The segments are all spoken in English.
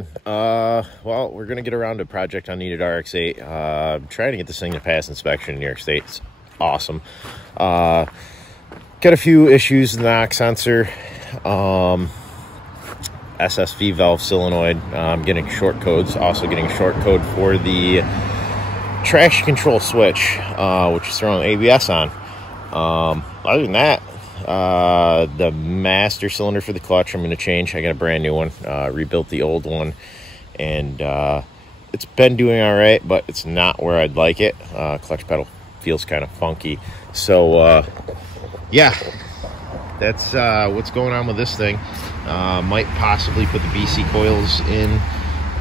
man. Well, we're gonna get around to a project on needed Rx8. I'm trying to get this thing to pass inspection in New York State. It's awesome. Got a few issues in the knock sensor. SSV valve solenoid. I'm getting short codes. Also getting a short code for the traction control switch, which is throwing ABS on. Other than that, the master cylinder for the clutch I'm going to change. I got a brand new one. Rebuilt the old one, and it's been doing all right, but it's not where I'd like it. Clutch pedal feels kind of funky. So yeah, that's what's going on with this thing. Might possibly put the BC coils in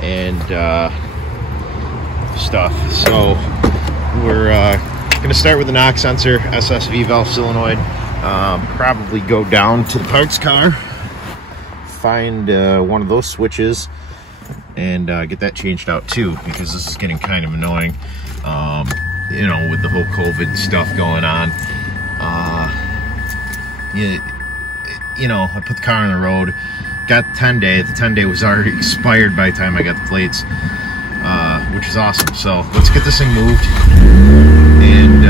and stuff. So we're gonna start with the knock sensor, SSV valve solenoid. Probably go down to the parts car, find one of those switches, and get that changed out too, because this is getting kind of annoying. You know, with the whole COVID stuff going on. You know, I put the car on the road, got the 10-day. The 10-day was already expired by the time I got the plates, which is awesome. So let's get this thing moved. And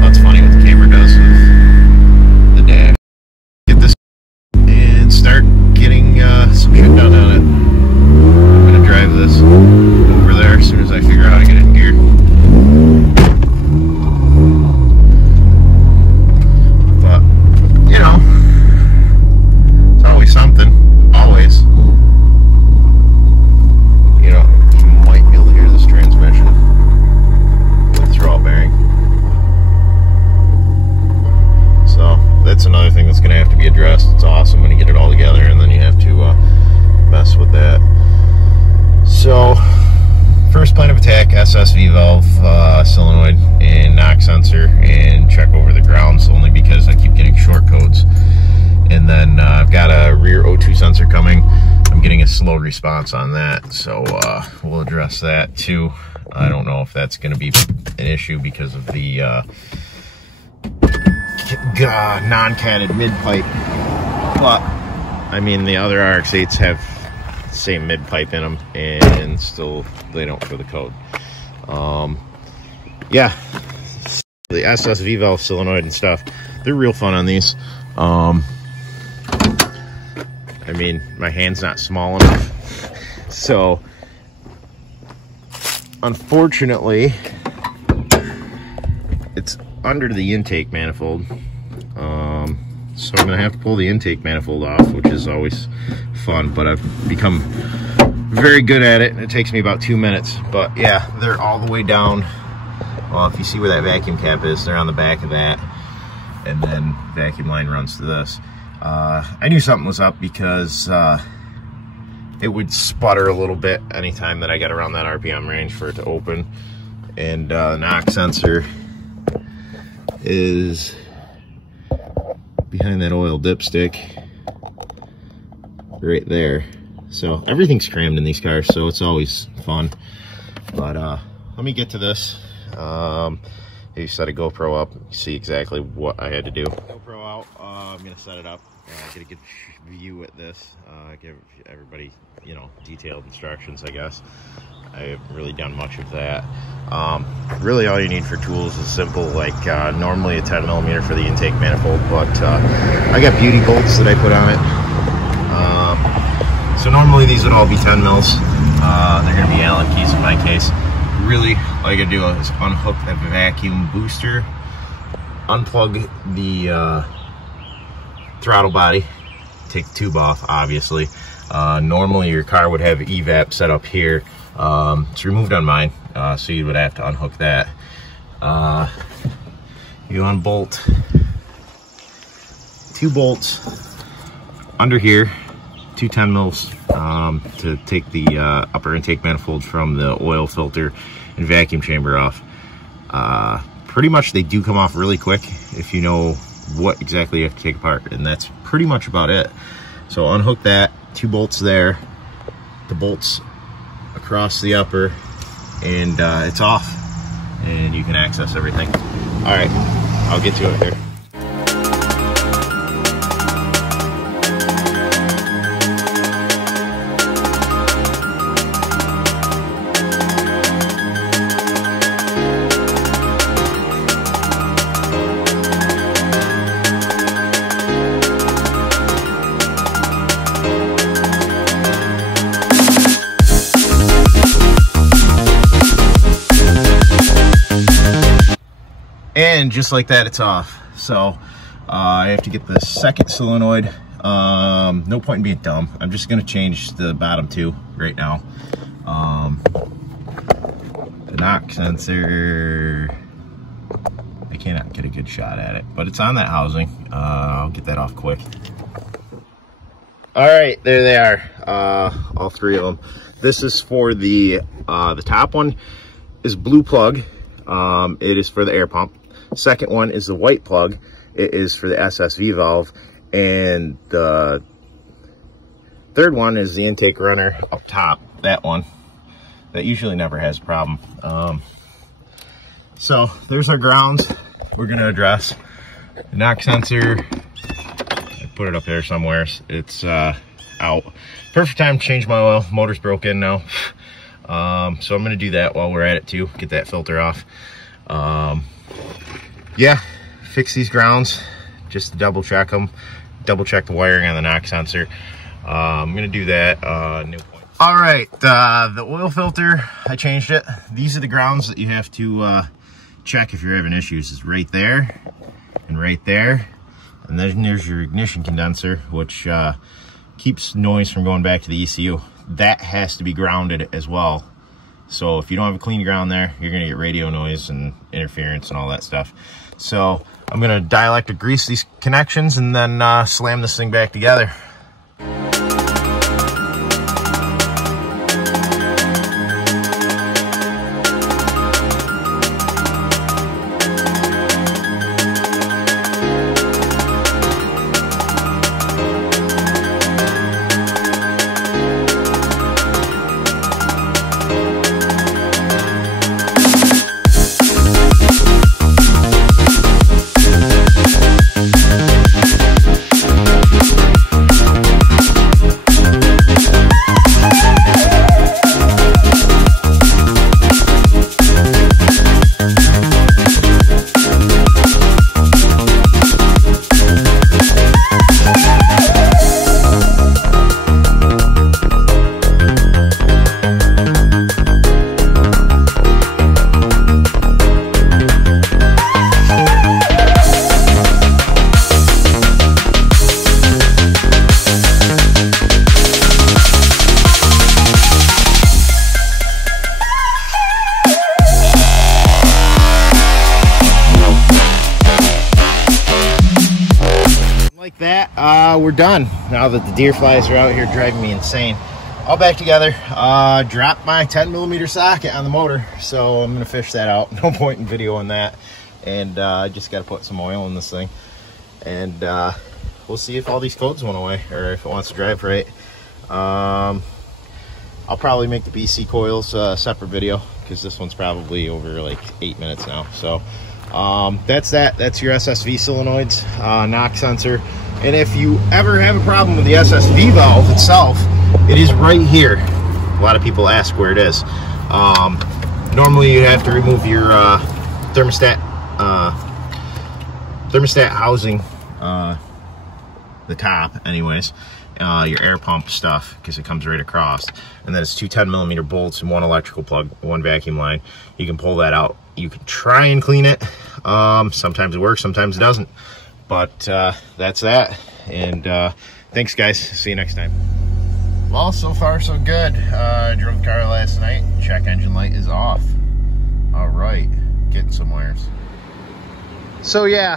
that's funny what the camera does with the dash. Get this and start getting some shit done on it. I'm gonna drive this over there as soon as I figure out how to get it in gear. But you know, it's always something. Always. You know, you might be able to hear this transmission. Throw bearing. So that's another thing that's going to have to be addressed. It's awesome when you get it all together, and then you have to mess with that. So first plan of attack: SSV valve, solenoid, and knock sensor, and check over the grounds, only because I keep getting short codes. And then I've got a rear O2 sensor coming. I'm getting a slow response on that, so we'll address that too. I don't know if that's going to be an issue because of the non-catted mid-pipe. But, I mean, the other Rx8s have the same mid-pipe in them, and still they don't show the code. Yeah, the SSV valve solenoid and stuff, they're real fun on these. I mean, my hand's not small enough, so unfortunately it's under the intake manifold. So I'm gonna have to pull the intake manifold off, which is always fun, but I've become very good at it, and it takes me about 2 minutes. But yeah, they're all the way down. Well, if you see where that vacuum cap is, they're on the back of that, and then vacuum line runs to this. I knew something was up because it would sputter a little bit anytime that I got around that RPM range for it to open. And the knock sensor is behind that oil dipstick right there. So everything's crammed in these cars, so it's always fun. But let me get to this. You set a GoPro up, see exactly what I had to do. GoPro out, I'm gonna set it up, get a good view at this, give everybody, you know, detailed instructions, I guess. I haven't really done much of that. Really all you need for tools is simple, like normally a 10mm for the intake manifold, but I got beauty bolts that I put on it. So normally these would all be 10mm. They're gonna be Allen keys in my case. Really, all you gotta do is unhook that vacuum booster, unplug the throttle body, take the tube off, obviously. Normally your car would have evap set up here. It's removed on mine, so you would have to unhook that. You unbolt 2 bolts under here, 2 10mm, to take the upper intake manifold from the oil filter and vacuum chamber off. Pretty much they do come off really quick if you know what exactly you have to take apart, and that's pretty much about it. So unhook that, 2 bolts there, the bolts across the upper, and it's off, and you can access everything. All right, I'll get to it here. and just like that, it's off. So I have to get the second solenoid. No point in being dumb. I'm just gonna change the bottom two right now. The knock sensor, I cannot get a good shot at it, but it's on that housing. I'll get that off quick. All right, there they are, all three of them. This is for the top one is blue plug. It is for the air pump. Second one is the white plug. It is for the SSV valve. And the third one is the intake runner up top, that one. That usually never has a problem. So there's our grounds we're gonna address. The knock sensor, I put it up there somewhere. It's out. Perfect time to change my oil. Motor's broken now. So I'm gonna do that while we're at it too. Get that filter off. Yeah, fix these grounds just to double check them. Double check the wiring on the knock sensor. I'm gonna do that. New point. All right, the oil filter, I changed it. These are the grounds that you have to check if you're having issues. It's right there and right there. And then there's your ignition condenser, which keeps noise from going back to the ECU. That has to be grounded as well. So if you don't have a clean ground there, you're gonna get radio noise and interference and all that stuff. So I'm gonna dielectric grease these connections and then slam this thing back together. Like that, we're done. Now that the deer flies are out here driving me insane. All back together. Dropped my 10mm socket on the motor, so I'm gonna fish that out. No point in videoing that. And I just gotta put some oil in this thing. And we'll see if all these codes went away, or if it wants to drive right. I'll probably make the BC coils a separate video, because this one's probably over like 8 minutes now. So that's that. That's your SSV solenoids, knock sensor. And if you ever have a problem with the SSV valve itself, it is right here. A lot of people ask where it is. Normally you have to remove your thermostat housing, the top anyways, your air pump stuff, because it comes right across. And then it's two 10mm bolts and one electrical plug, one vacuum line. You can pull that out. You can try and clean it. Sometimes it works, sometimes it doesn't. But that's that. And thanks guys, see you next time. Well, so far so good. I drove the car last night. Check engine light is off. All right, getting somewhere. So yeah,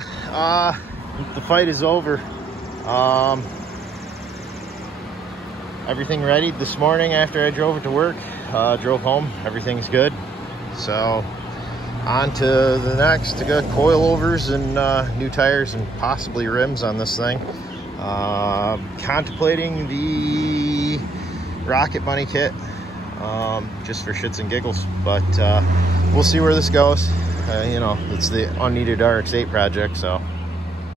the fight is over. Everything ready this morning after I drove it to work. Drove home, everything's good. So on to the next to get coilovers and new tires and possibly rims on this thing. Contemplating the Rocket Bunny kit, just for shits and giggles, but we'll see where this goes. You know, it's the unneeded Rx8 project, so